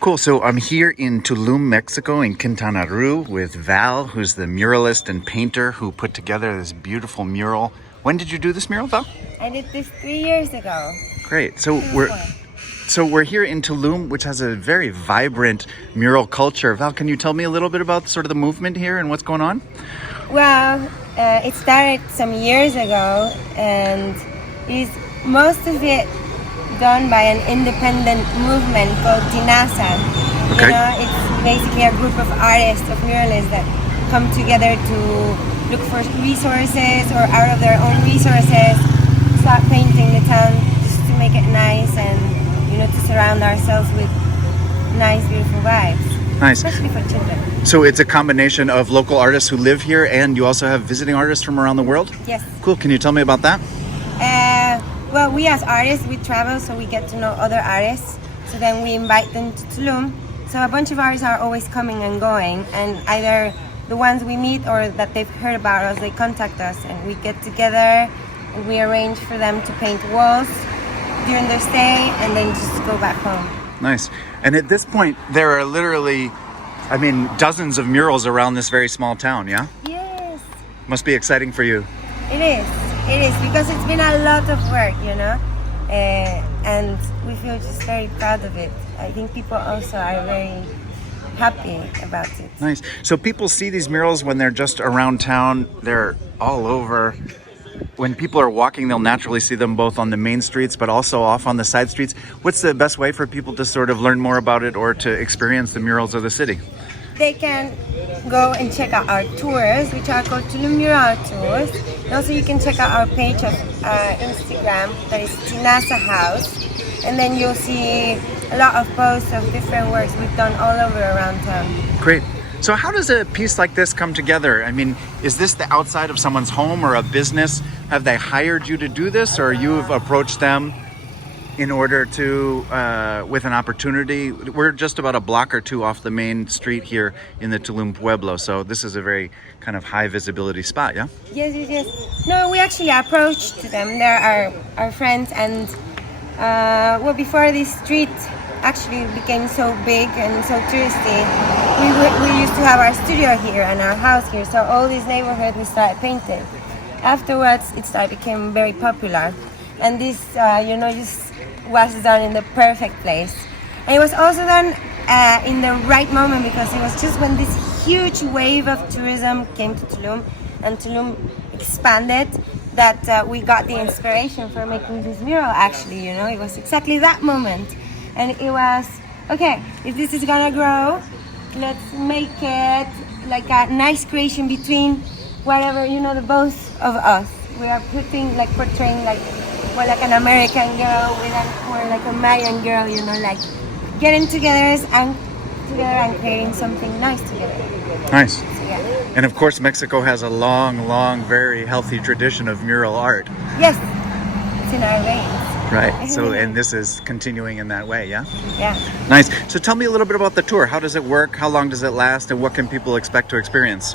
Cool. So I'm here in Tulum, Mexico, in Quintana Roo with Val, who's the muralist and painter who put together this beautiful mural. When did you do this mural, Val? I did this 3 years ago. Great. So Two, we're four. so we're here in Tulum, which has a very vibrant mural culture. Val, can you tell me a little bit about sort of the movement here and what's going on? Well, it started some years ago, and is most of it done by an independent movement called Tinasa. Okay. You know, it's basically a group of artists, of muralists that come together to look for resources or out of their own resources, start painting the town just to make it nice and, you know, to surround ourselves with nice, beautiful vibes. Nice. Especially for children. So it's a combination of local artists who live here, and you also have visiting artists from around the world? Yes. Cool. Can you tell me about that? Well, we as artists, we travel, so we get to know other artists. So then we invite them to Tulum. So a bunch of artists are always coming and going, and either the ones we meet or that they've heard about us, they contact us, and we get together and we arrange for them to paint walls during their stay and then just go back home. Nice. And at this point, there are literally, dozens of murals around this very small town, yeah? Yes, Must be exciting for you. it is. It is, because it's been a lot of work, you know, and we feel just very proud of it. I think people also are very happy about it. Nice. So people see these murals when they're just around town. They're all over. When people are walking, they'll naturally see them both on the main streets, but also off on the side streets. What's the best way for people to sort of learn more about it or to experience the murals of the city? They can go and check out our tours, which are called Tulum Mural tours. And also you can check out our page of Instagram, that is Tinasa House. And then you'll see a lot of posts of different works we've done all over around town. Great. So how does a piece like this come together? I mean, is this the outside of someone's home or a business? Have they hired you to do this, or you've approached them in order to, with an opportunity? We're just about a block or two off the main street here in the Tulum Pueblo, so this is a very kind of high visibility spot, yeah? Yes. No, we actually approached them. They're our friends, and before this street actually became so big and so touristy, we used to have our studio here and our house here, so all this neighborhood we started painting. Afterwards, became very popular, and this, just was done in the perfect place. And it was also done in the right moment, because it was just when this huge wave of tourism came to Tulum and Tulum expanded that we got the inspiration for making this mural. Actually, you know, it was exactly that moment. And it was, okay, if this is gonna grow, let's make it like a nice creation between whatever, you know, the both of us. We are portraying more like an American girl with more like a Mayan girl, you know, like getting together and creating something nice together. Nice. So, yeah. And of course, Mexico has a long, very healthy tradition of mural art. Yes, it's in our veins. Right. So, and this is continuing in that way, yeah? Yeah. Nice. So tell me a little bit about the tour. How does it work? How long does it last? And what can people expect to experience?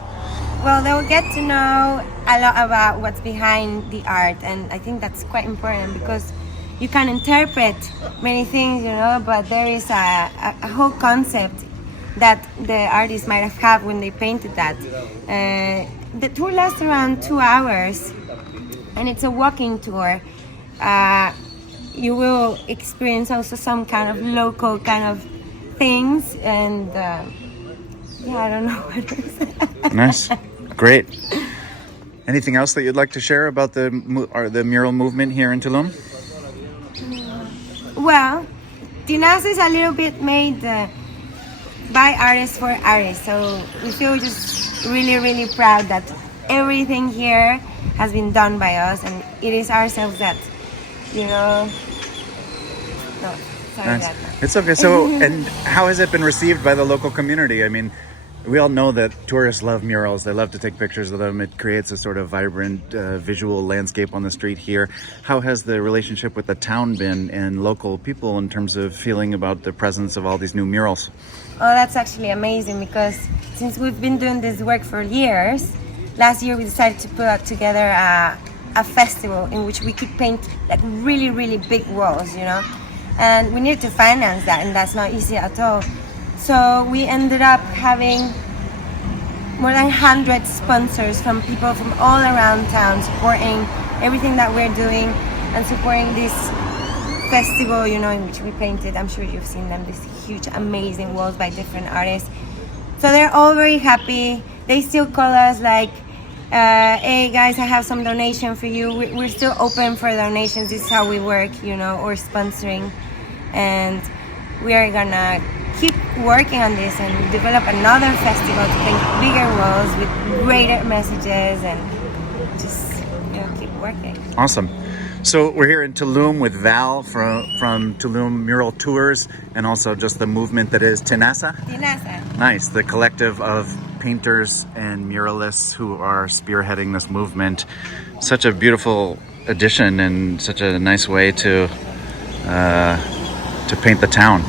Well, they'll get to know a lot about what's behind the art, and I think that's quite important, because you can interpret many things, you know, but there is a whole concept that the artists might have had when they painted that. The tour lasts around 2 hours, and it's a walking tour. You will experience also some kind of local kind of things, and I don't know what to say. Nice. Great. Anything else that you'd like to share about the mural movement here in Tulum? Well, Tinasa is a little bit made by artists for artists, so we feel just really proud that everything here has been done by us, and it is ourselves that, you know. No, sorry. Nice. It's okay. So, and how has it been received by the local community? I mean, we all know that tourists love murals. They love to take pictures of them. It creates a sort of vibrant visual landscape on the street here. How has the relationship with the town been and local people in terms of feeling about the presence of all these new murals? Oh, that's actually amazing, because since we've been doing this work for years, last year we decided to put together a festival in which we could paint like really big walls, you know. and we needed to finance that, and that's not easy at all. So we ended up having more than 100 sponsors from people from all around town supporting everything that we're doing and supporting this festival, you know, in which we painted. I'm sure you've seen them, these huge, amazing walls by different artists. So they're all very happy. They still call us like, hey guys, I have some donation for you. We're still open for donations. This is how we work, you know, or sponsoring. And we are gonna keep working on this and develop another festival to paint bigger walls with greater messages and just, you know, keep working. Awesome. So we're here in Tulum with Val from Tulum Mural Tours, and also just the movement that is Tinasa. Tinasa. Nice, the collective of painters and muralists who are spearheading this movement. Such a beautiful addition and such a nice way to paint the town.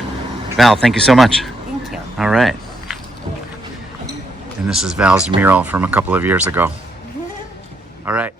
Val, thank you so much. Thank you. All right. And this is Val's mural from a couple of years ago. All right.